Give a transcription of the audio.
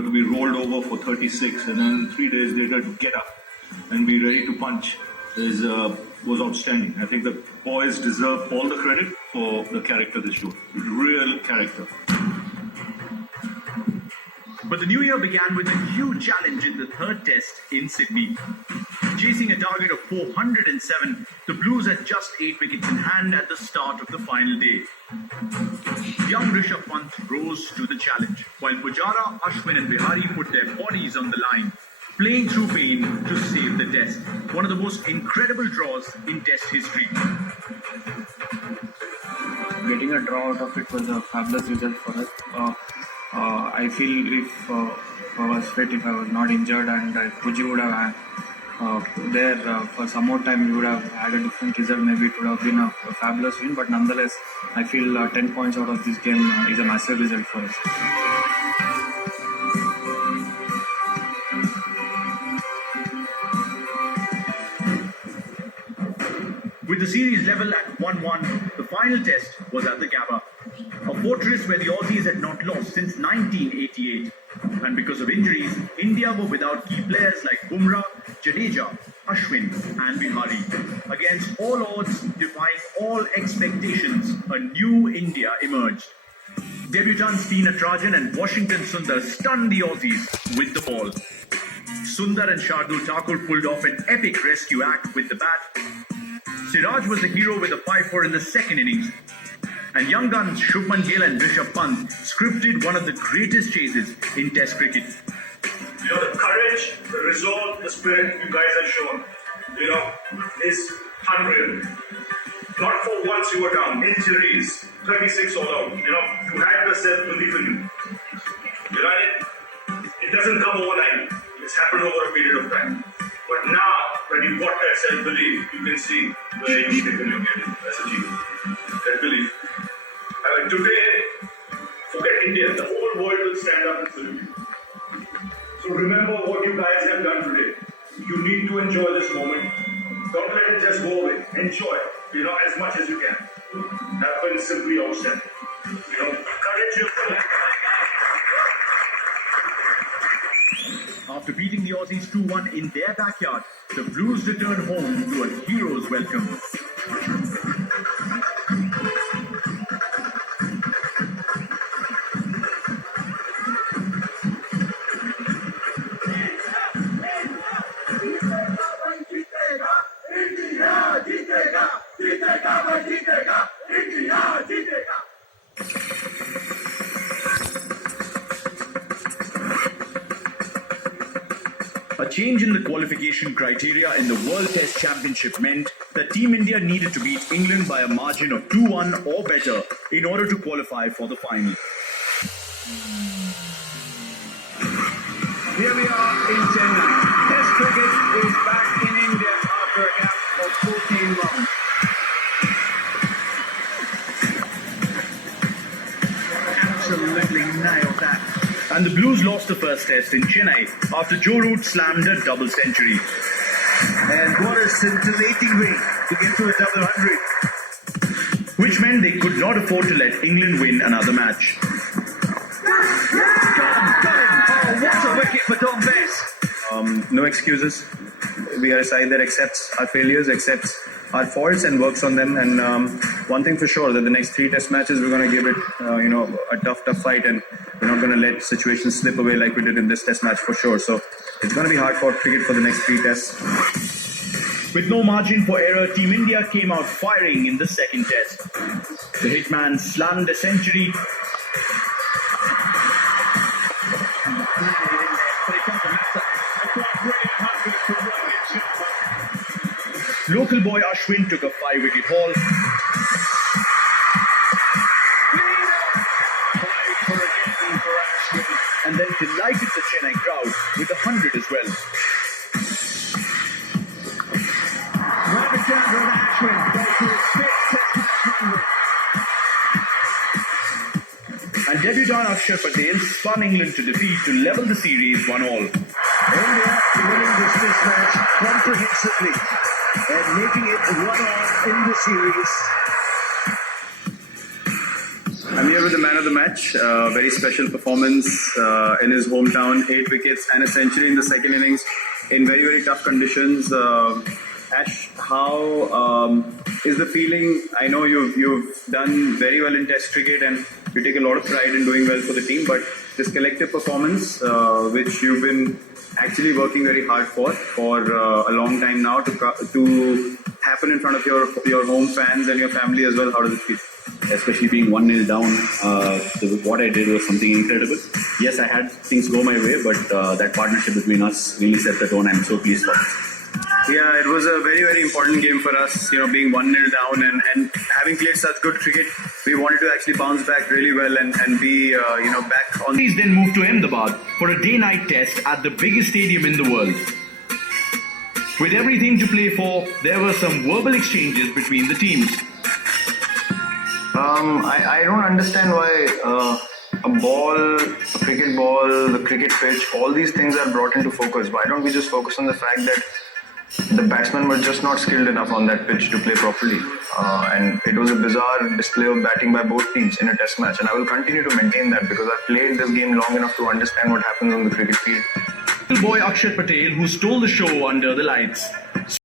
to be rolled over for 36, and then 3 days later to get up and be ready to punch was outstanding. I think the boys deserve all the credit for the character they showed. Real character. But the new year began with a huge challenge in the third test in Sydney. Chasing a target of 407, the Blues had just 8 wickets in hand at the start of the final day. Young Rishabh Pant rose to the challenge, while Pujara, Ashwin and Bihari put their bodies on the line, playing through pain to save the test. One of the most incredible draws in test history. Getting a draw out of it was a fabulous result for us. I feel if I was fit, if I was not injured, and Puji would have there for some more time, we would have had a different result. Maybe it would have been a fabulous win, but nonetheless, I feel 10 points out of this game is a massive result for us. With the series level at 1-1, the final test was at the Gabba, a fortress where the Aussies had not lost since 1988. And because of injuries, India were without key players like Bumrah, Jadeja, Ashwin and Bihari. Against all odds, defying all expectations, a new India emerged. Debutants T. Natarajan and Washington Sundar stunned the Aussies with the ball. Sundar and Shardul Thakur pulled off an epic rescue act with the bat. Siraj was the hero with a 5-4 in the second innings. And young guns Shubman Gill and Rishabh Pant scripted one of the greatest chases in Test cricket. The courage, the resolve, the spirit you guys have shown, is unreal. Not for once you were down. Injuries, 36 all out. You had the self-belief in you. It doesn't come overnight. It's happened over a period of time. But now, when you've got that self-belief, you can see where you've taken your game as a team. That belief. Today, forget India. The whole world will stand up and salute you. So remember what you guys have done today. You need to enjoy this moment. Don't let it just go away. Enjoy, as much as you can. That been simply outstanding. Courage you. After beating the Aussies 2-1 in their backyard, the Blues returned home to a hero's welcome. A change in the qualification criteria in the World Test Championship meant that Team India needed to beat England by a margin of 2-1 or better in order to qualify for the final. Here we are in Chennai. Test cricket is back in India after a gap of 14 rounds. Absolutely nailed that. And the Blues lost the first test in Chennai after Joe Root slammed a double century. And what a scintillating way to get to a double 100. Which meant they could not afford to let England win another match. Oh, what a wicket for Tom Bess. No excuses. We are a side that accepts our failures, accepts our faults and works on them. And one thing for sure, that the next 3 test matches, we're going to give it, a tough fight, and we're not going to let situations slip away like we did in this test match for sure. So it's going to be hard fought cricket for the next 3 tests. With no margin for error, Team India came out firing in the second test. The hitman slammed a century. Local boy Ashwin took a 5-wicket haul. 5 for again for Ashwin, and then delighted the Chennai crowd with 100 as well. Rabbit down with Ashwin. Goes to his 6th test match 100. And debutant Akshar Patel spun England to defeat to level the series 1-1. India winning this test match comprehensively and making it 1-1 in the series. I'm here with the man of the match. Very special performance in his hometown. 8 wickets and a century in the second innings in very, very tough conditions. Ash, how is the feeling? I know you've done very well in Test cricket and you take a lot of pride in doing well for the team. But this collective performance, which you've been actually working very hard for a long time now, to happen in front of your home fans and your family as well. How does it feel? Especially being 1-0 down, what I did was something incredible. Yes, I had things go my way, but that partnership between us really set the tone. I'm so pleased for it. Yeah, it was a very, very important game for us, being 1-0 down and having played such good cricket, we wanted to actually bounce back really well and be, back on. Series then moved to Ahmedabad for a day-night test at the biggest stadium in the world. With everything to play for, there were some verbal exchanges between the teams. I don't understand why a ball, a cricket ball, the cricket pitch, all these things are brought into focus. Why don't we just focus on the fact that the batsmen were just not skilled enough on that pitch to play properly? And it was a bizarre display of batting by both teams in a test match. And I will continue to maintain that because I've played this game long enough to understand what happens on the cricket field. Little boy Akshat Patel, who stole the show under the lights.